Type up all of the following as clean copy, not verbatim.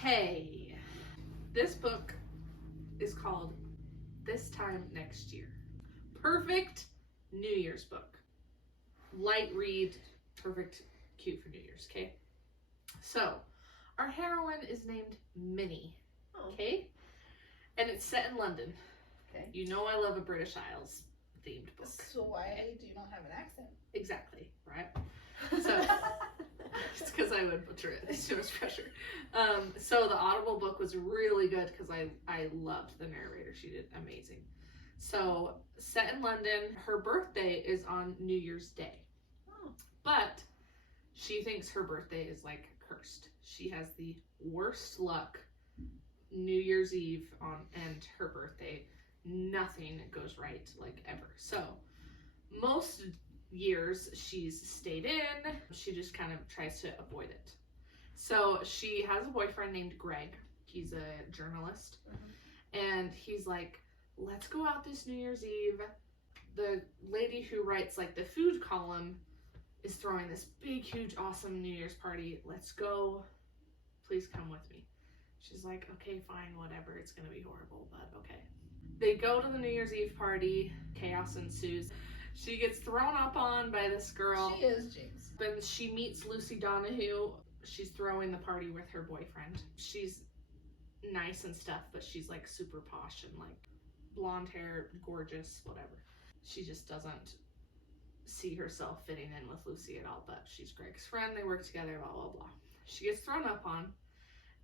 Okay. This book is called This Time Next Year. Perfect New Year's book. Light read, perfect, cute for New Year's, okay? So, our heroine is named Minnie, okay? And it's set in London. Okay. You know I love a British Isles themed book. So why do you not have an accent? Exactly, right? So, it's because I would butcher it. It's too much pressure. So the Audible book was really good because I loved the narrator. She did amazing. So, set in London, her birthday is on New Year's Day. Oh. But she thinks her birthday is like cursed. She has the worst luck New Year's Eve and her birthday. Nothing goes right like ever. So, most years she's stayed in. She just kind of tries to avoid it. So, she has a boyfriend named Greg. He's a journalist. Mm-hmm. And he's like, let's go out this New Year's Eve. The lady who writes like the food column is throwing this big, huge, awesome New Year's party. Let's go. Please come with me. She's like, okay, fine, whatever. It's going to be horrible, but okay. They go to the New Year's Eve party. Chaos ensues. She gets thrown up on by this girl. She is James. Then she meets Lucy Donahue. She's throwing the party with her boyfriend. She's nice and stuff, but she's like super posh and like blonde hair, gorgeous, whatever. She just doesn't see herself fitting in with Lucy at all, but she's Greg's friend. They work together, blah, blah, blah. She gets thrown up on,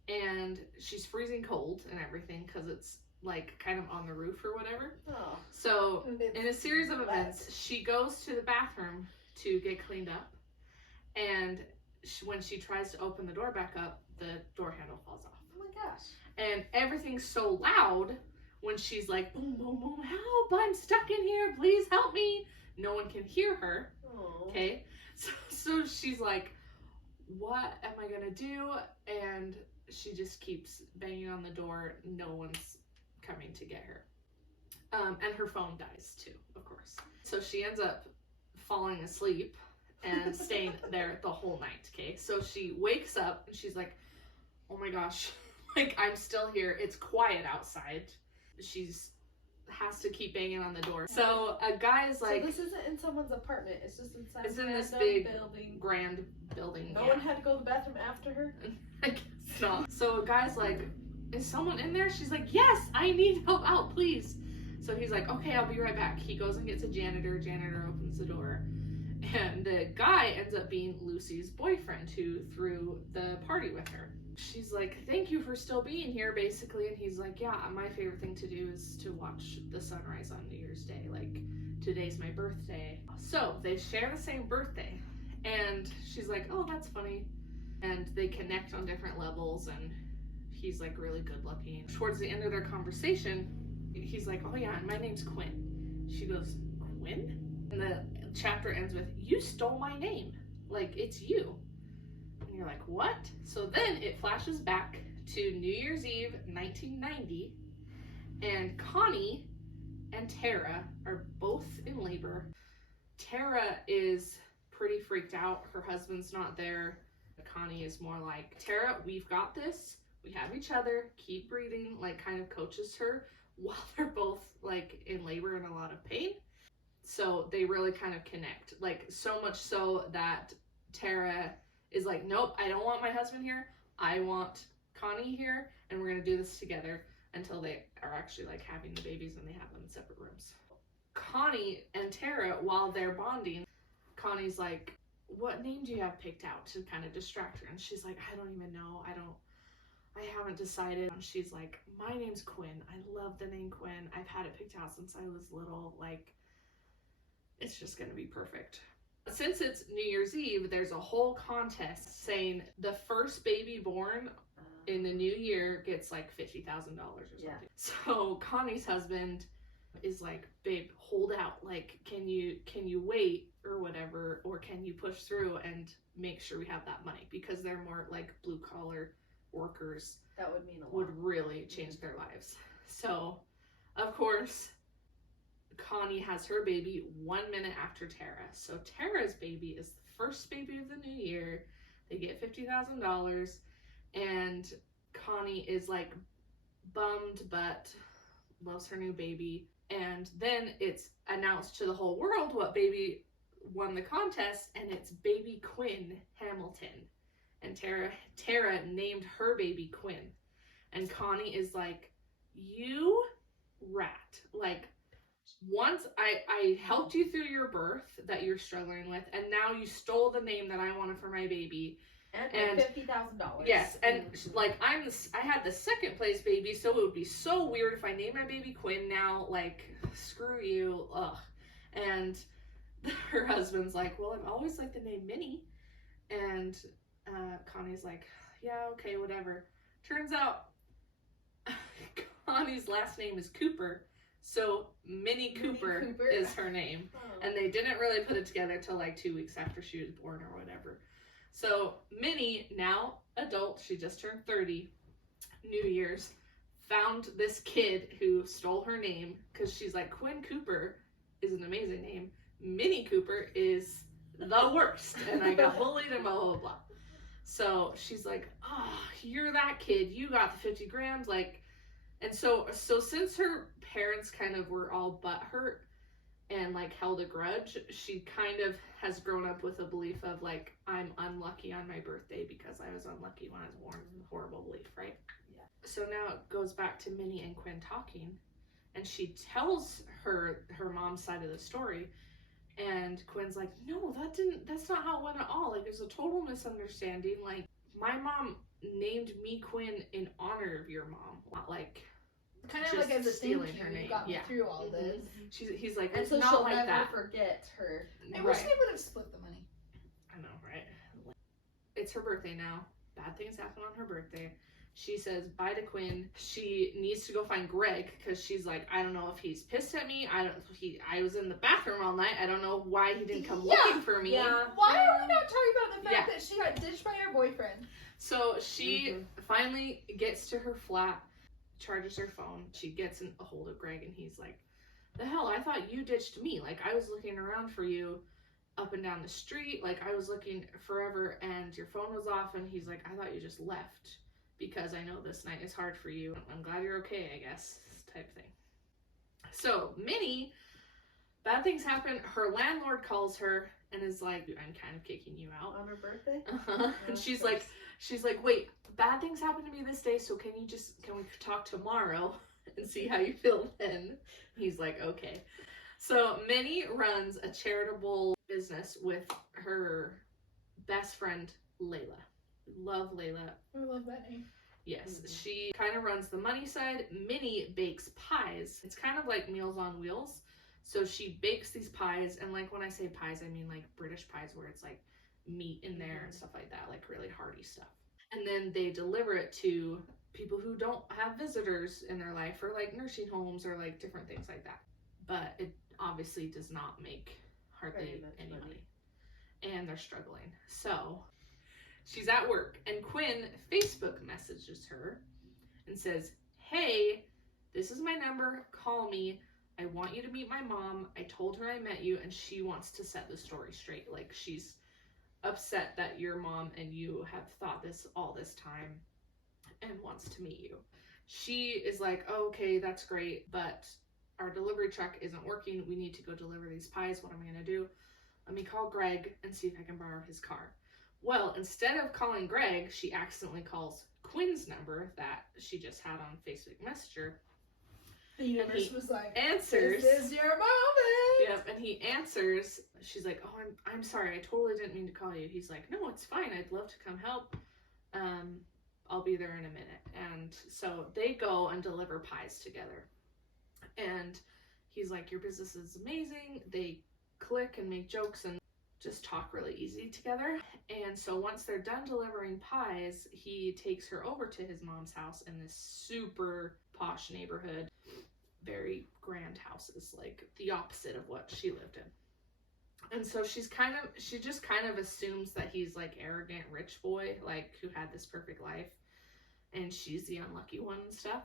and she's freezing cold and everything because it's like kind of on the roof or whatever. Oh. So in a series of events, she goes to the bathroom to get cleaned up, and when she tries to open the door back up, the door handle falls off. Oh my gosh. And everything's so loud when she's like, boom, boom, boom, help, I'm stuck in here, please help me. No one can hear her. Aww. Okay? So she's like, what am I gonna do? And she just keeps banging on the door. No one's coming to get her. And her phone dies too, of course. So she ends up falling asleep and staying there the whole night, okay? So she wakes up and she's like, oh my gosh, like I'm still here. It's quiet outside. She's has to keep banging on the door. So a guy is like, so this isn't in someone's apartment. It's just inside. It's in this big building. Grand building. No one had to go to the bathroom after her. I guess not. So a guy's like, is someone in there? She's like, yes, I need help out, please. So he's like, okay, I'll be right back. He goes and gets a janitor. Janitor opens the door. And the guy ends up being Lucy's boyfriend who threw the party with her. She's like, thank you for still being here, basically. And he's like, yeah, my favorite thing to do is to watch the sunrise on New Year's Day. Like, today's my birthday. So they share the same birthday. And she's like, oh, that's funny. And they connect on different levels. And he's like really good looking. Towards the end of their conversation, he's like, oh yeah, and my name's Quinn. She goes, Quinn? And the chapter ends with, you stole my name. Like, it's you. And you're like, what? So then it flashes back to New Year's Eve, 1990, and Connie and Tara are both in labor. Tara is pretty freaked out. Her husband's not there. Connie is more like, Tara, we've got this. We have each other. Keep breathing, like kind of coaches her while they're both like in labor and a lot of pain. So they really kind of connect, like so much so that Tara is like, nope, I don't want my husband here. I want Connie here, and we're gonna do this together until they are actually like having the babies and they have them in separate rooms. Connie and Tara, while they're bonding, Connie's like, what name do you have picked out to kind of distract her? And she's like, I don't even know. I haven't decided. And she's like, my name's Quinn. I love the name Quinn. I've had it picked out since I was little. Like, it's just gonna be perfect. Since it's New Year's Eve, there's a whole contest saying the first baby born in the new year gets like $50,000 or something. Yeah. So Connie's husband is like, babe, hold out. Like, can you wait or whatever, or can you push through and make sure we have that money? Because they're more like blue collar workers. That would mean a lot. Would really change their lives. So, of course, Connie has her baby 1 minute after Tara. So Tara's baby is the first baby of the new year. They get $50,000, and Connie is like bummed but loves her new baby. And then it's announced to the whole world what baby won the contest, and it's baby Quinn Hamilton. And Tara named her baby Quinn. And Connie is like, you rat. Like, once I helped you through your birth that you're struggling with, and now you stole the name that I wanted for my baby. And $50,000. Yes, and like I had the second place baby, so it would be so weird if I named my baby Quinn now. Like, screw you, ugh. And her husband's like, well, I've always liked the name Minnie. And Connie's like, yeah, okay, whatever. Turns out Connie's last name is Cooper, so Minnie Cooper is her name. Oh. And they didn't really put it together till like 2 weeks after she was born or whatever. So Minnie, now adult, she just turned 30, New Year's, found this kid who stole her name because she's like, Quinn Cooper is an amazing name. Minnie Cooper is the worst, and I got bullied and blah, blah, blah. So she's like, oh, you're that kid. You got the 50 grams. Like, and so since her parents kind of were all butthurt and like held a grudge, she kind of has grown up with a belief of like, I'm unlucky on my birthday because I was unlucky when I was born. Horrible belief, right? Yeah. So now it goes back to Minnie and Quinn talking, and she tells her mom's side of the story. And Quinn's like, no, that's not how it went at all. Like, there's a total misunderstanding. Like, my mom named me Quinn in honor of your mom, not like kind of just like as a stealing thank you, her you name. got me Yeah. through all this. He's like, And it's so not she'll like never that. forget her. I Right. wish they would have split the money. I know, right? It's her birthday now. Bad things happen on her birthday. She says bye to Quinn. She needs to go find Greg because she's like, I don't know if he's pissed at me. I was in the bathroom all night. I don't know why he didn't come looking for me. Yeah. Why are we not talking about the fact Yeah. that she got ditched by her boyfriend? So she finally gets to her flat, charges her phone. She gets a hold of Greg, and he's like, the hell, I thought you ditched me. Like, I was looking around for you up and down the street. Like, I was looking forever, and your phone was off. And he's like, I thought you just left because I know this night is hard for you. I'm glad you're okay, I guess, type thing. So Minnie, bad things happen. Her landlord calls her and is like, I'm kind of kicking you out. On her birthday? And she's like, wait, bad things happened to me this day, so can we talk tomorrow and see how you feel then? He's like, okay. So Minnie runs a charitable business with her best friend, Layla. Love Layla. I love that name. Yes, she kind of runs the money side. Minnie bakes pies. It's kind of like Meals on Wheels. So she bakes these pies, and like when I say pies, I mean like British pies where it's like meat in there and stuff like that, like really hearty stuff. And then they deliver it to people who don't have visitors in their life, or like nursing homes, or like different things like that. But it obviously does not make hardly any money. And they're struggling. So she's at work, and Quinn Facebook messages her and says, hey, this is my number, call me. I want you to meet my mom. I told her I met you, and she wants to set the story straight. Like, she's upset that your mom and you have thought this all this time and wants to meet you. She is like, oh, okay, that's great, but our delivery truck isn't working. We need to go deliver these pies. What am I going to do? Let me call Greg and see if I can borrow his car. Well, instead of calling Greg, she accidentally calls Quinn's number that she just had on Facebook Messenger. The universe was like, answers. this is your moment. Yep, and he answers. She's like, oh, I'm sorry. I totally didn't mean to call you. He's like, no, it's fine. I'd love to come help. I'll be there in a minute. And so they go and deliver pies together. And he's like, your business is amazing. They click and make jokes and just talk really easy together. And so once they're done delivering pies, he takes her over to his mom's house in this super posh neighborhood. Very grand houses, like the opposite of what she lived in. And so she just kind of assumes that he's like arrogant rich boy, like who had this perfect life, and she's the unlucky one and stuff.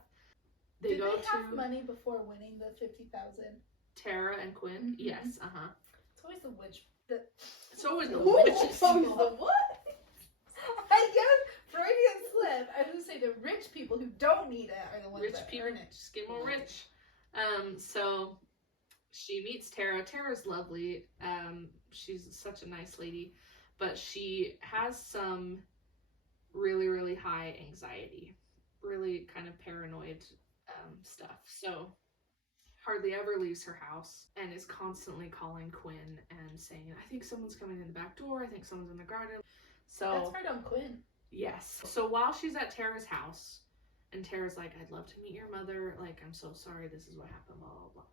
Did they have money before winning the 50,000? Tara and Quinn? Mm-hmm. Yes, It's always the witch. It's always the Ooh, witches. it's always the what? I guess Freudian slip. I was gonna say the rich people who don't need it are the ones Rich that people earn it. just get more rich. So she meets Tara. Tara's lovely. She's such a nice lady, but she has some really, really high anxiety, really kind of paranoid stuff. So hardly ever leaves her house and is constantly calling Quinn and saying, I think someone's coming in the back door. I think someone's in the garden. So That's right on Quinn. yes. So while she's at Tara's house, and Tara's like, I'd love to meet your mother. Like, I'm so sorry. This is what happened, blah, blah, blah.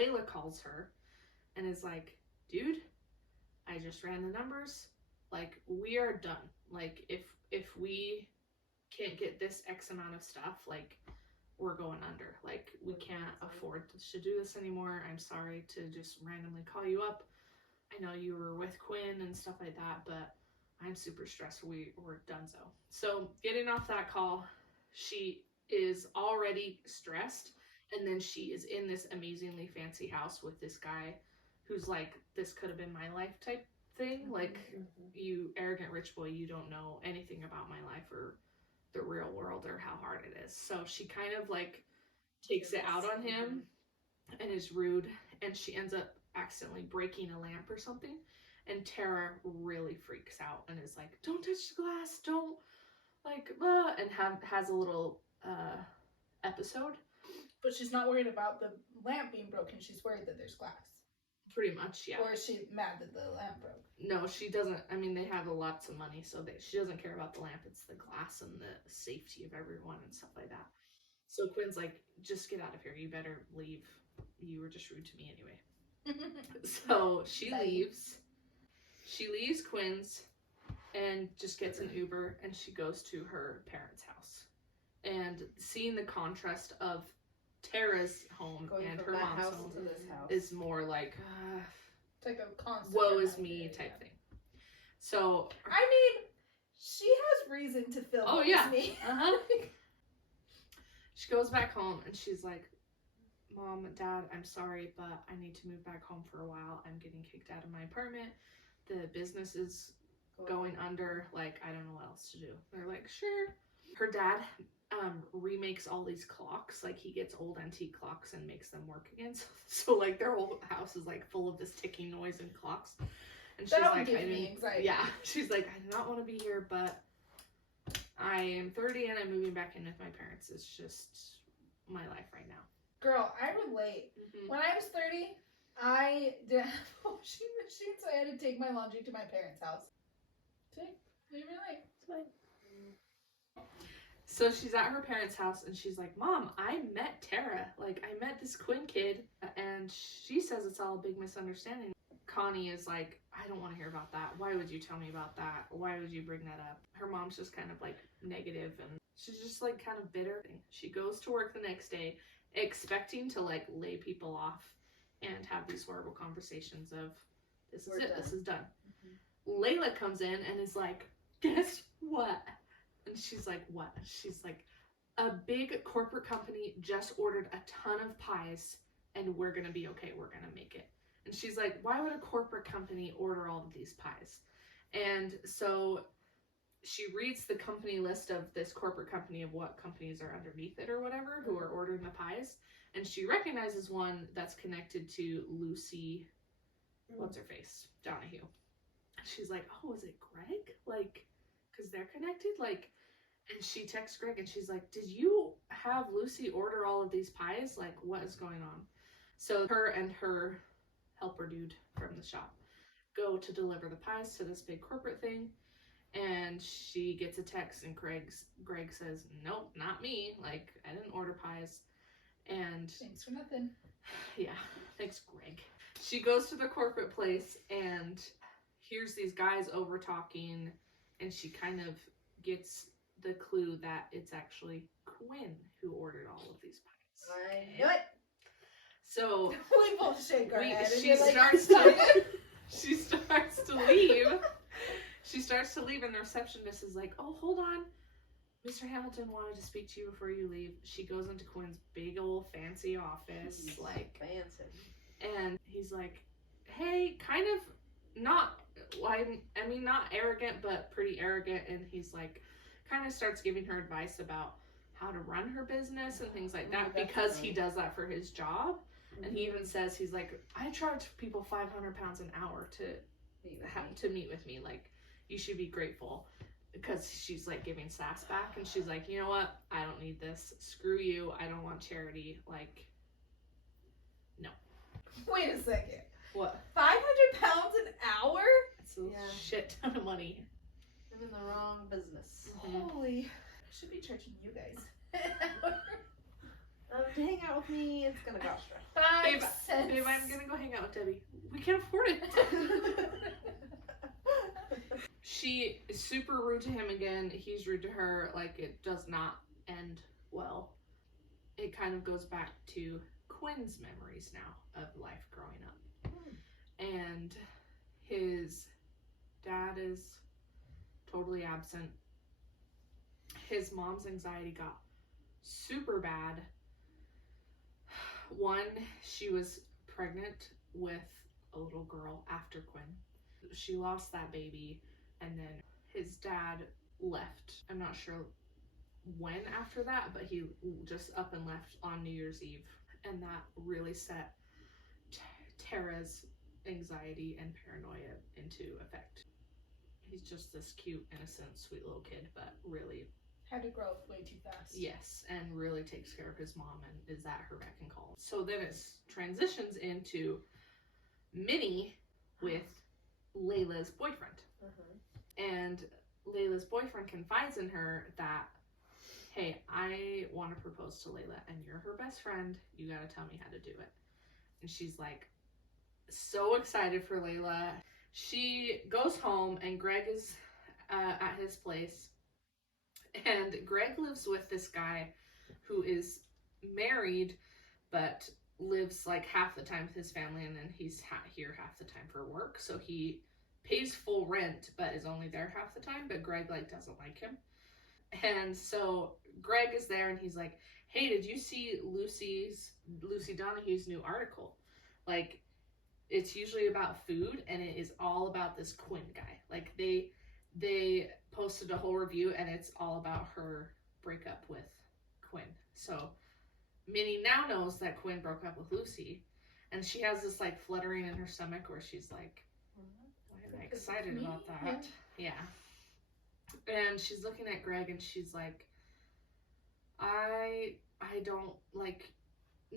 Layla calls her and is like, dude, I just ran the numbers. Like, we are done. Like, if we can't get this X amount of stuff, like, we're going under. Like, we can't afford to do this anymore. I'm sorry to just randomly call you up. I know you were with Quinn and stuff like that, but I'm super stressed. We're donezo. So getting off that call, she is already stressed, and then she is in this amazingly fancy house with this guy who's like, this could have been my life type thing. Like, you arrogant rich boy, you don't know anything about my life or the real world or how hard it is. So she kind of like takes it out on him and is rude, and she ends up accidentally breaking a lamp or something, and Tara really freaks out and is like, don't touch the glass, don't, like, and has a little episode. But she's not worried about the lamp being broken. She's worried that there's glass. Pretty much, yeah. Or is she mad that the lamp broke? No, she doesn't. I mean, they have lots of money, so she doesn't care about the lamp. It's the glass and the safety of everyone and stuff like that. So Quinn's like, just get out of here. You better leave. You were just rude to me anyway. So she leaves. She leaves Quinn's and just gets an Uber, and she goes to her parents' house. And seeing the contrast of Tara's home Going and from her that mom's house home to this house. is more like, It's like a constant. woe is reminder, me yeah. type thing. So I mean, she has reason to feel Oh, woe yeah. is me. she goes back home and she's like, Mom, Dad, I'm sorry, but I need to move back home for a while. I'm getting kicked out of my apartment. The business is going under. Like, I don't know what else to do. They're like, sure. Her dad remakes all these clocks. Like, he gets old antique clocks and makes them work again. So like, their whole house is like full of this ticking noise and clocks. And she's That like, gives me anxiety. yeah. She's like, I do not want to be here, but I am 30 and I'm moving back in with my parents. It's just my life right now. Girl, I relate. Mm-hmm. When I was 30, I didn't have washing machine, so I had to take my laundry to my parents' house. See? We relate. It's fine. So she's at her parents' house and she's like, Mom, I met Tara. Like, I met this Quinn kid, and she says it's all a big misunderstanding. Connie is like, I don't want to hear about that. Why would you tell me about that? Why would you bring that up? Her mom's just kind of like negative, and she's just like kind of bitter. She goes to work the next day expecting to like lay people off and have these horrible conversations of, this is it, this is done. Mm-hmm. Layla comes in and is like, guess what? And she's like, what? She's like, a big corporate company just ordered a ton of pies and we're gonna be okay, we're gonna make it. And she's like, why would a corporate company order all of these pies? And so she reads the company list of this corporate company of what companies are underneath it or whatever who are ordering the pies. And she recognizes one that's connected to Lucy, what's her face, Donahue. She's like, oh, is it Greg? Like, because they're connected? Like, and she texts Greg and she's like, did you have Lucy order all of these pies? Like, what is going on? So her and her helper dude from the shop go to deliver the pies to this big corporate thing, and she gets a text and Greg says, nope, not me, like, I didn't order pies. And Thanks for nothing. yeah, thanks, Greg. She goes to the corporate place and hears these guys over talking, and she kind of gets the clue that it's actually Quinn who ordered all of these pies. I knew it. So We both shake our head. And she you're like, starts to leave. She starts to leave, and the receptionist is like, oh, hold on. Mr. Hamilton wanted to speak to you before you leave. She goes into Quinn's big old fancy office, like, fancy. and he's like, hey, kind of not, I mean, not arrogant, but pretty arrogant. And he's like, kind of starts giving her advice about how to run her business and things like that, That's because he nice. does that for his job. And he even says, he's like, I charge people 500 pounds an hour to meet with me. Like, you should be grateful. Because she's like giving sass back, and she's like, you know what? I don't need this. Screw you. I don't want charity. Like, no. Wait a second. What? 500 pounds an hour? It's a Yeah. shit ton of money. I'm in the wrong business. Holy. I should be charging you guys. To hang out with me, it's gonna cost you. 5 Babe, cents. Babe, I'm gonna go hang out with Debbie. We can't afford it. She is super rude to him again. He's rude to her. Like, it does not end well. It kind of goes back to Quinn's memories now of life growing up. And his dad is totally absent. His mom's anxiety got super bad. One, she was pregnant with a little girl after Quinn. She lost that baby, and then his dad left. I'm not sure when after that, but he just up and left on New Year's Eve. And that really set Tara's anxiety and paranoia into effect. He's just this cute, innocent, sweet little kid, but really, Had to grow up way too fast. yes, and really takes care of his mom and is at her beck and call. So then it transitions into Minnie with Layla's boyfriend. And Layla's boyfriend confides in her that, hey, I want to propose to Layla, and you're her best friend. You got to tell me how to do it. And she's like, so excited for Layla. She goes home, and Greg is at his place. And Greg lives with this guy who is married, but lives like half the time with his family, and then he's here half the time for work. So he pays full rent, but is only there half the time. But Greg like doesn't like him. And so Greg is there, and he's like, hey, did you see Lucy Donahue's new article? Like, it's usually about food, and it is all about this Quinn guy. Like, they posted a whole review, and it's all about her breakup with Quinn. So Minnie now knows that Quinn broke up with Lucy, and she has this like fluttering in her stomach where she's like, why am I excited about that? Yeah. And she's looking at Greg, and she's like, I don't like,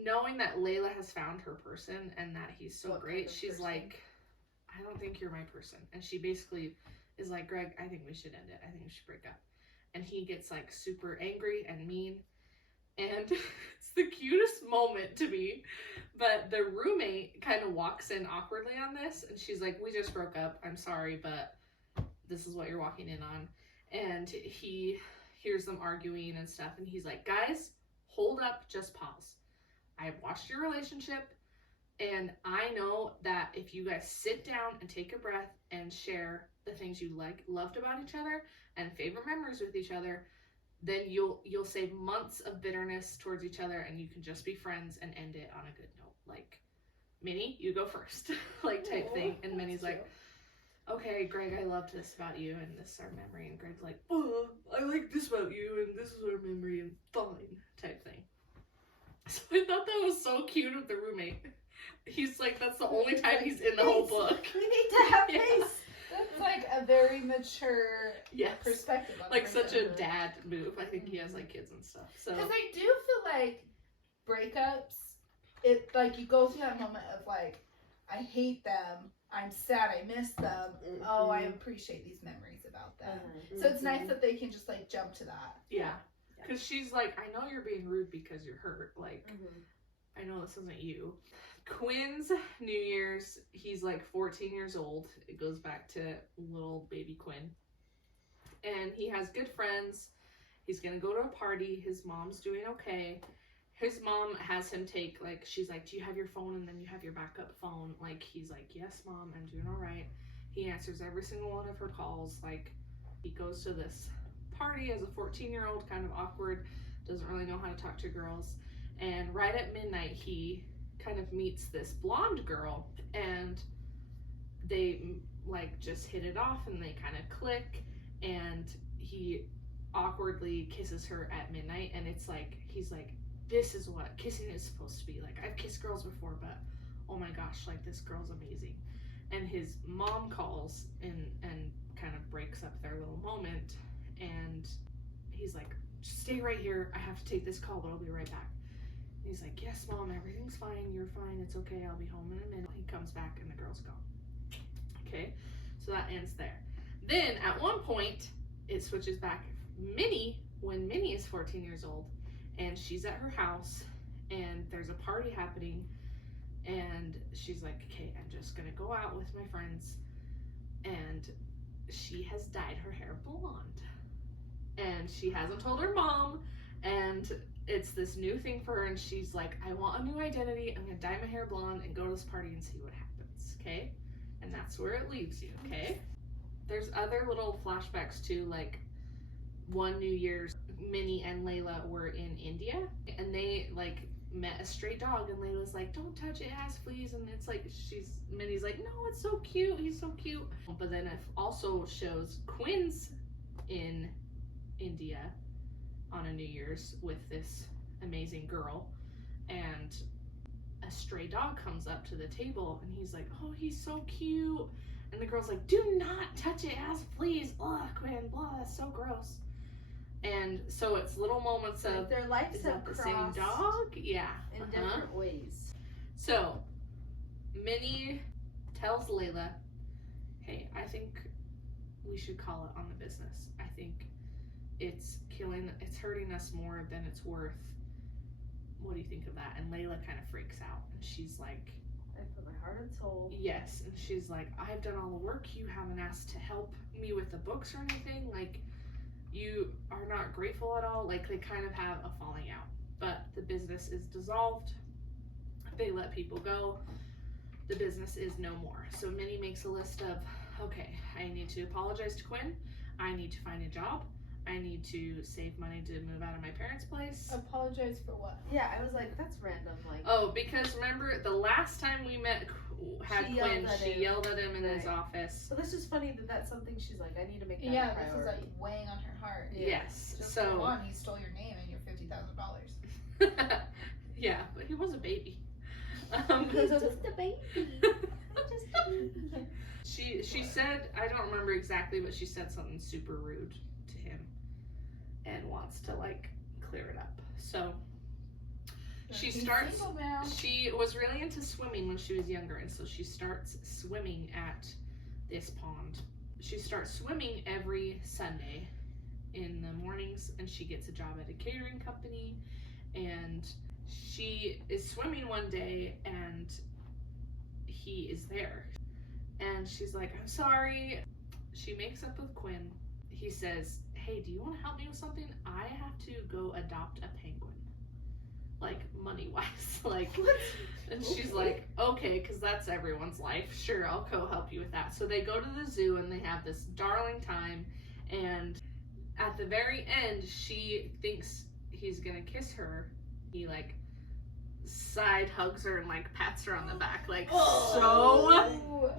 knowing that Layla has found her person and that he's so What great, kind of she's person? like, I don't think you're my person. And she basically is like, Greg, I think we should end it. I think we should break up. And he gets like super angry and mean. And it's the cutest moment to me. But the roommate kind of walks in awkwardly on this, and she's like, we just broke up. I'm sorry, but this is what you're walking in on. And he hears them arguing and stuff, and he's like, guys, hold up, just pause. I've watched your relationship, and I know that if you guys sit down and take a breath and share the things you loved about each other and favorite memories with each other, then you'll save months of bitterness towards each other, and you can just be friends and end it on a good note. Like, Minnie, you go first, like type thing. And Minnie's like, okay, Greg, I loved this about you, and this is our memory. And Greg's like, oh, I like this about you, and this is our memory, and fine, type thing. So I thought that was so cute with the roommate. He's like, that's the only time he's in the whole book. We need to have Yeah. face. That's like a very mature Yes. perspective on Like such a breakup. dad move. I think he has like kids and stuff. So Because I do feel like breakups, it like you go through that moment of like, I hate them, I'm sad, I miss them. Oh, I appreciate these memories about them. So it's nice that they can just like jump to that. yeah. Because she's like, I know you're being rude because you're hurt. Like, I know this isn't you. Quinn's New Year's, he's like 14 years old. It goes back to little baby Quinn. And he has good friends. He's gonna go to a party. His mom's doing okay. His mom has him take, like, she's like, do you have your phone? And then you have your backup phone. Like, he's like, yes, Mom, I'm doing all right. He answers every single one of her calls. Like, he goes to this party as a 14-year-old, kind of awkward, doesn't really know how to talk to girls. And right at midnight, he kind of meets this blonde girl, and they like just hit it off, and they kind of click, and he awkwardly kisses her at midnight, and it's like, he's like, this is what kissing is supposed to be like. I've kissed girls before, but oh my gosh, like, this girl's amazing. And his mom calls and kind of breaks up their little moment, and he's like, stay right here, I have to take this call, but I'll be right back. And he's like, yes, Mom, everything's fine, you're fine, it's okay, I'll be home in a minute. He comes back and the girl's gone. Okay, so that ends there. Then at one point, it switches back. When Minnie is 14 years old, and she's at her house, and there's a party happening, and she's like, okay, I'm just gonna go out with my friends, and she has dyed her hair blonde, and she hasn't told her mom, and it's this new thing for her, and she's like, I want a new identity, I'm gonna dye my hair blonde and go to this party and see what happens, okay? And that's where it leaves you, okay? There's other little flashbacks too, like one New Year's, Minnie and Layla were in India, and they like met a stray dog, and Layla's like, don't touch it, it has fleas, and it's like, Minnie's like, no, it's so cute, he's so cute. But then it also shows Quinn's in India on a New Year's with this amazing girl, and a stray dog comes up to the table, and he's like, oh, he's so cute, and the girl's like, do not touch it, it has fleas, ugh, Quinn, blah, that's so gross. And so it's little moments of, their lives is have that the same crossed dog? Yeah. in different ways. So Minnie tells Layla, hey, I think we should call it on the business. I think it's hurting us more than it's worth. What do you think of that? And Layla kind of freaks out, and she's like, I put my heart and soul. yes. And she's like, I've done all the work, you haven't asked to help me with the books or anything, like, you are not grateful at all. Like, they kind of have a falling out, but the business is dissolved. They let people go. The business is no more. So Minnie makes a list of, okay, I need to apologize to Quinn, I need to find a job, I need to save money to move out of my parents' place. Apologize for what? Yeah, I was like, that's random. Like, Oh, because remember the last time we met, She yelled at him. yelled at him in his Right. office. so this is funny that that's something she's like, I need to make that Yeah, a this is priority. like weighing on her heart. Yeah. Yes. Just So for one, he stole your name and your $50,000. yeah, but he was a baby. He's just a baby. He's just a baby. She said, I don't remember exactly, but she said something super rude to him and wants to like clear it up. So she He's starts, single now. she was really into swimming when she was younger, and so she starts swimming at this pond. She starts swimming every Sunday in the mornings, and she gets a job at a catering company, and she is swimming one day and he is there, and she's like, I'm sorry. She makes up with Quinn. He says, hey, do you want to help me with something? I have to go adopt a penguin, like money wise. Like, and she's like, okay, because that's everyone's life, sure, I'll go help you with that. So they go to the zoo and they have this darling time, and at the very end she thinks he's gonna kiss her. He like side hugs her and like pats her on the back, like so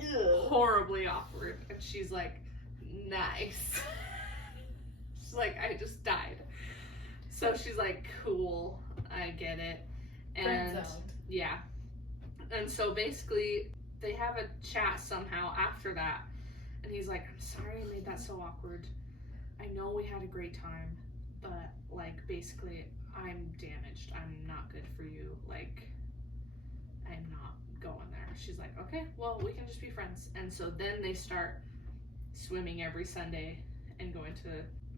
horribly awkward, and she's like, nice. She's like, I just died. So she's like, cool, I get it. And Friend-zoned. yeah, and so basically they have a chat somehow after that, and he's like, I'm sorry I made that so awkward, I know we had a great time, but like basically I'm damaged, I'm not good for you, like I'm not going there. She's like, okay, well, we can just be friends. And so then they start swimming every Sunday and going to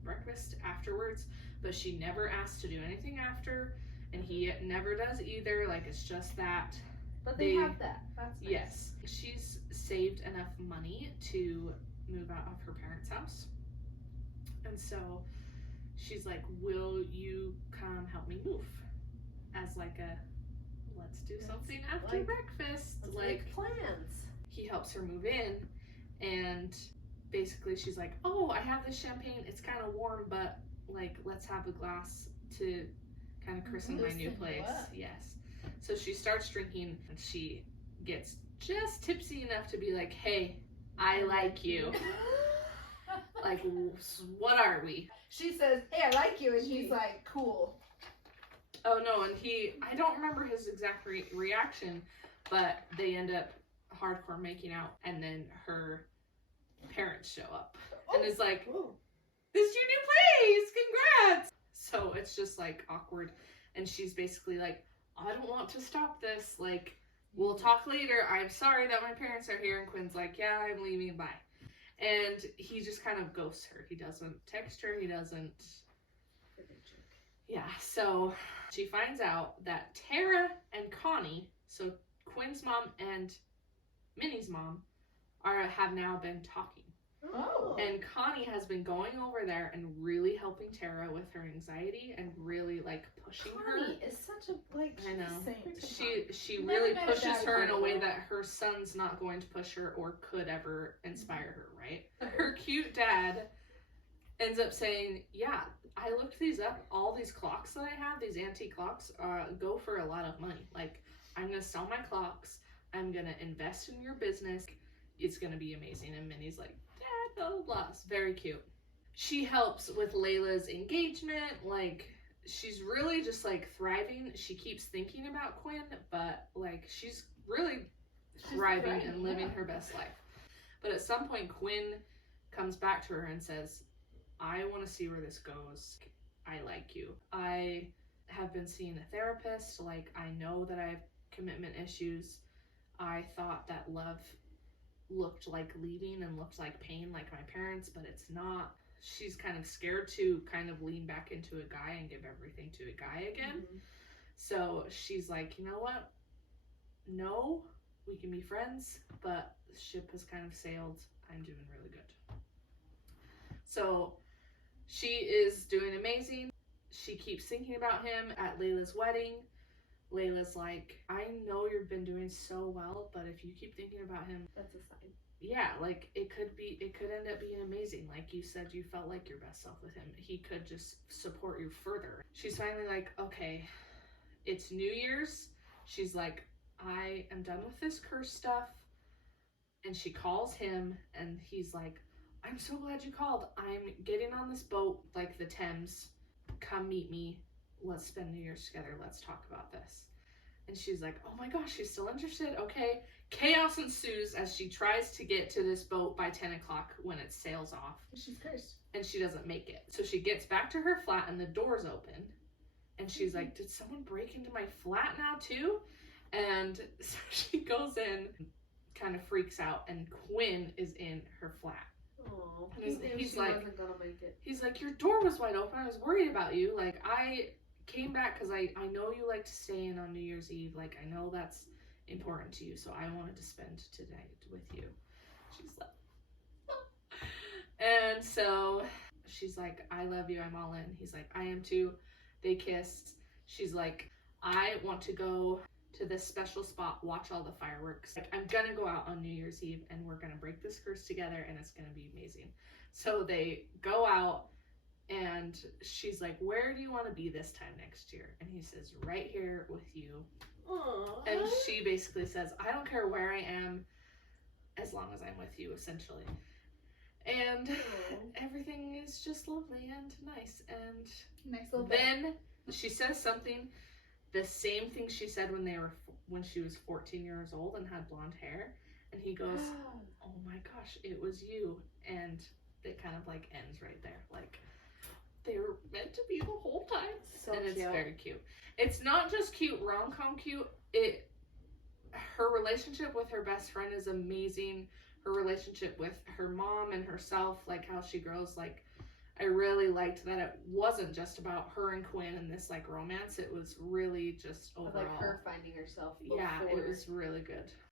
breakfast afterwards, but she never asks to do anything after, and he never does either. Like, it's just that. But they have that. That's nice. Yes. She's saved enough money to move out of her parents' house, and so she's like, will you come help me move? As like a, let's do something after like, breakfast. Let's Like, make plans. he helps her move in, and basically she's like, oh, I have this champagne, it's kind of warm, but like, let's have a glass to kind of christen my new Loosen you place. up. Yes. So she starts drinking, and she gets just tipsy enough to be like, hey, I like you. Like, what are we? She says, hey, I like you. And he's like, cool. Oh, no, and I don't remember his exact reaction, but they end up hardcore making out, and then her parents show up. And it's like, this is your new place! Congrats! So it's just, like, awkward. And she's basically like, I don't want to stop this. Like, we'll talk later. I'm sorry that my parents are here. And Quinn's like, yeah, I'm leaving. Bye. And he just kind of ghosts her. He doesn't text her. He doesn't. Yeah. So she finds out that Tara and Connie, so Quinn's mom and Minnie's mom, have now been talking. Oh. And Connie has been going over there and really helping Tara with her anxiety and really, like, pushing her. Connie is such a, like, I know. saint. She Never really met a pushes bad her in a girl. way that her son's not going to push her or could ever inspire her, right? Her cute dad ends up saying, yeah, I looked these up. All these clocks that I have, these antique clocks, go for a lot of money. Like, I'm going to sell my clocks. I'm going to invest in your business. It's going to be amazing. And Minnie's like, Dad, blah, blah, blah. It's very cute. She helps with Layla's engagement. Like, she's really just, like, thriving. She keeps thinking about Quinn, but, like, she's really thriving and living her best life. But at some point, Quinn comes back to her and says, I want to see where this goes. I like you. I have been seeing a therapist. Like, I know that I have commitment issues. I thought that love looked like leaving and looked like pain like my parents, but it's not. She's kind of scared to kind of lean back into a guy and give everything to a guy again. Mm-hmm. So she's like, you know what? No, we can be friends, but the ship has kind of sailed. I'm doing really good. So she is doing amazing. She keeps thinking about him at Layla's wedding. Layla's like, I know you've been doing so well, but if you keep thinking about him, that's a sign. Yeah, like, it could end up being amazing. Like you said, you felt like your best self with him. He could just support you further. She's finally like, okay, it's New Year's. She's like, I am done with this curse stuff. And she calls him, and he's like, I'm so glad you called. I'm getting on this boat, like the Thames. Come meet me. Let's spend New Year's together. Let's talk about this. And she's like, oh my gosh, she's still interested. Okay. Chaos ensues as she tries to get to this boat by 10 o'clock when it sails off. She's cursed. And she doesn't make it. So she gets back to her flat and the door's open. And she's like, did someone break into my flat now too? And so she goes in, kind of freaks out, and Quinn is in her flat. Aww. And he's she like, wasn't gonna make it. He's like, your door was wide open. I was worried about you. Like, I came back because I know you like to stay in on New Year's Eve. Like, I know that's important to you, so I wanted to spend today with you. She's like, and so she's like, I love you. I'm all in. He's like, I am too. They kiss. She's like, I want to go to this special spot, watch all the fireworks. Like, I'm gonna go out on New Year's Eve and we're gonna break this curse together and it's gonna be amazing. So they go out and she's like, where do you want to be this time next year? And he says, right here with you. Aww. And she basically says, I don't care where I am as long as I'm with you, essentially. And everything is just lovely and nice. And nice little then she says something, the same thing she said when she was 14 years old and had blonde hair. And he goes, oh my gosh, it was you. And it kind of like ends right there. Like, they were meant to be the whole time. So and it's cute. very cute. It's not just cute, rom-com cute. Her relationship with her best friend is amazing. Her relationship with her mom and herself, like how she grows, like, I really liked that it wasn't just about her and Quinn and this like romance. It was really just overall. Like her finding herself. Yeah, it was really good.